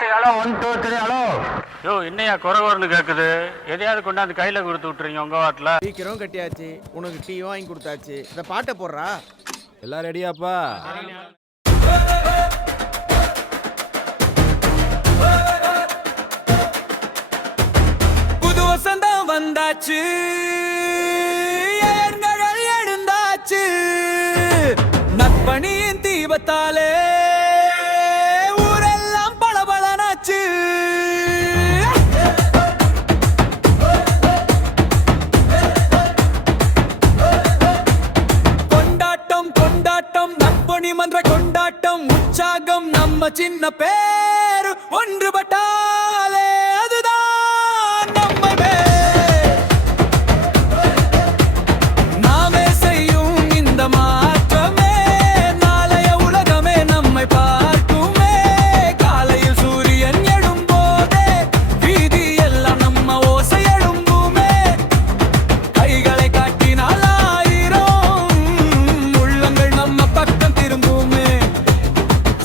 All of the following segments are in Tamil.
Hello 1 2 3 hello. யோ என்னையா குறவர்னு கேட்குது? எதையாவது கொண்டாந்து கையில் கொடுத்து விட்டுறீங்க உங்கள் வாட்டில். சீக்கிரம் கட்டியாச்சு, உனக்கு டீ வாங்கி கொடுத்தாச்சு. இந்த பாட்டை போடுறா. எல்லாம் ரெடியாப்பா? புது வசந்தம் வந்தாச்சு, எழுந்தாச்சு, நற்பணியின் தீபத்தாலே ஊரெல்லாம் பளபளனாச்சு. கொண்டாட்டம் கொண்டாட்டம், நற்பணி மன்ற கொண்டாட்டம், உற்சாகம் நம்ம சின்ன பேரு ஒன்றுபட்டாலே அதுதான் நம்ம பேர். நாமே செய்யும் இந்த மாற்றமே நாளைய உலகமே நம்மை பார்க்குமே. காலையில் சூரியன் எழும்போதே வீதி எல்லாம் நம்ம ஓசை எழும்புமே. கைகளை காட்டினால் ஆயிரம் உள்ளங்கள் நம்ம பக்கம் திரும்புமே.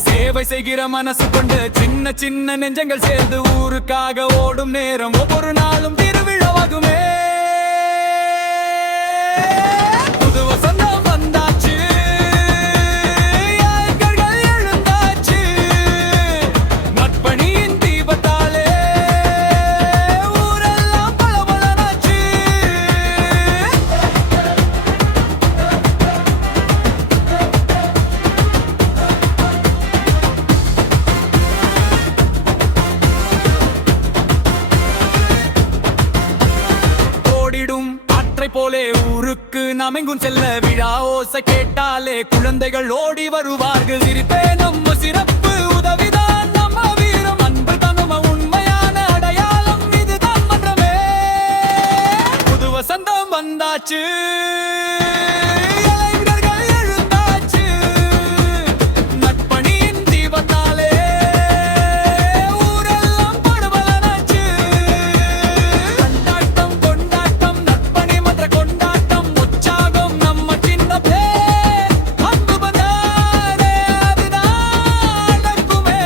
சேவை செய்கிற மனசு கொண்டு சின்ன சின்ன நெஞ்சங்கள் சேர்ந்து ஊருக்காக ஓடும் நேரம் ஒவ்வொரு நாளும் திருவிழாவாகுமே. புது வசந்தம் வந்தாச்சு, யாழ்கள் எழுந்தாச்சு, நற்பணியின் தீபத்தாலே ஊரெல்லாம் பளபளனாச்சு. ஓடிடும் ஆற்றை போலே ஊருக்கு நாம் எங்கும் செல்ல விழா ஓசை கேட்டாலே குழந்தைகள் ஓடி வருவார்கள். சிரிப்பே நம்ம சிறப்பு, உதவிதான் நம்ம வீரம், அன்பு தனும உண்மையான அடையாளம், இதுதான் மன்றமே. புது வசந்தம் வந்தாச்சு, இளைஞர்கள் எழுந்தாச்சு, நற்பணியின் தீபத்தாலே ஊரெல்லாம் பளபளனாச்சு. கொண்டாட்டம் கொண்டாட்டம், நற்பணி மன்ற கொண்டாட்டம், உற்சாகம் நம்ம சின்ன பேர், அன்பு பந்தாரே அதுதான் நடக்குமே.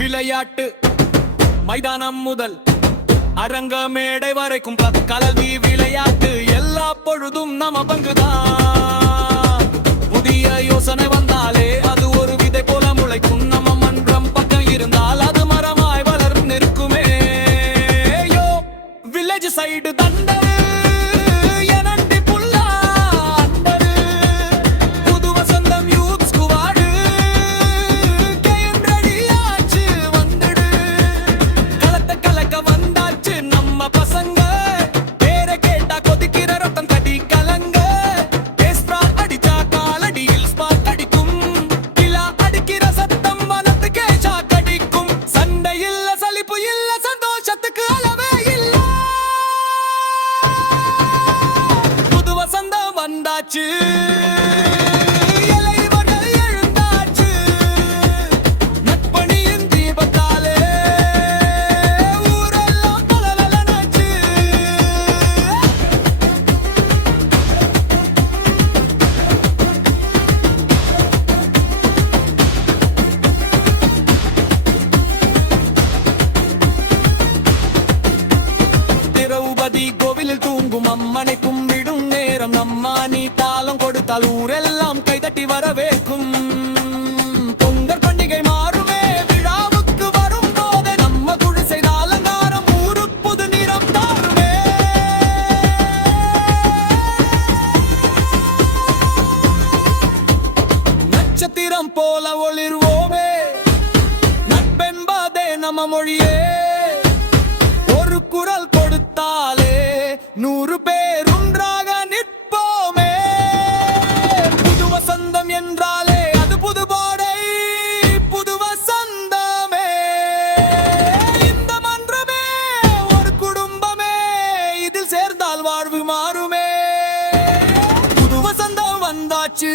விளையாட்டு மைதானம் முதல் அரங்க மேடை வரைக்கும் கல்வி விளையாட்டு எல்லா பொழுதும் நம்ம பங்குதான். புதிய யோசனை வந்தாலே அது ஒரு விதை போல முளைக்கும். நம்ம மன்றம் பக்கம் இருந்தால் அது மரமாய் வளர்ந்து நிற்குமே. யோ வில்லேஜ் சைடு தண்டரு எனண்டி புல்லா அண்டரு, புது வசந்தம் யூத் ஸ்குவாடு கேம் ரெடியாச்சு வந்துடு. களத்தை கலக்க வந்தாச்சு நம்ம பசங்க, பேரை கேட்டா கொதிக்கிற ரத்தம் கடி கலங்க. எஸ்ப்ரா அடிச்சா காலடியில் ஸ்பாட் அடிக்கும், கிலா அடிக்கிற சத்தம் வனத்துக்கே ஷாக் அடிக்கும். சண்டை இல்ல சலிப்பு இல்ல சந்தோஷத்துக்கு அளவே இல்ல. புது வசந்தம் வந்தாச்சு, இளைஞர்கள் எழுந்தாச்சு, நற்பணியின் தீபத்தாலே ஊரெல்லாம் பளபளனாச்சு. திரௌபதி கோவிலில் தூங்கும் அம்மனை கும்பிடும் நேரம் நம்மானி தாளம் கொடுத்தால் ஊரெல்லாம் கைதட்டி வரவேற்கும். பொங்கல் பண்டிகை மாறுமே, விழாவுக்கு வரும் போதே நம்ம குடிசை அலங்காரம் ஊருக்கு புது நிறம் தாருமே. நட்சத்திரம் போல ஒளிர்வோமே, நட்பென்பதே நம்ம மொழியே. ஒரு குரல் கொடுத்தாலே 100 பேர் ஒன்றாக நிற்போமே. புது வசந்தம் என்றாலே அது புது பாடை, புது வசந்தமே. இந்த மன்றமே ஒரு குடும்பமே, இதில் சேர்ந்தால் வாழ்வு மாறுமே. புது வசந்தம் வந்தாச்சு,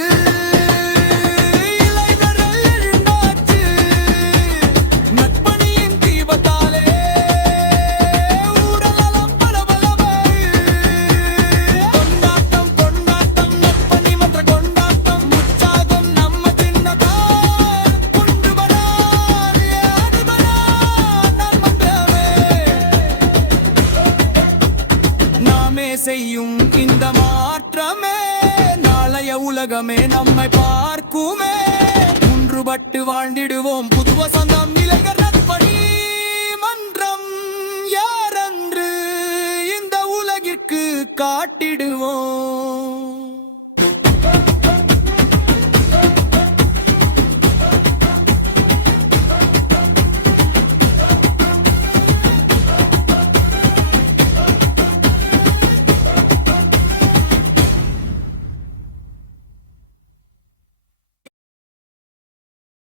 இளைஞர்கள் எழுந்தாச்சு, நற்பணியின் தீபத்தாலே செய்யும் இந்த மாற்றமே நாளைய உலகமே நம்மை பார்க்குமே. ஒன்றுபட்டு வாழ்ந்திடுவோம் புது வசந்தம் இளைஞர் நற்பணி மன்றம் யாரென்று இந்த உலகிற்கு காட்டிடுவோம்.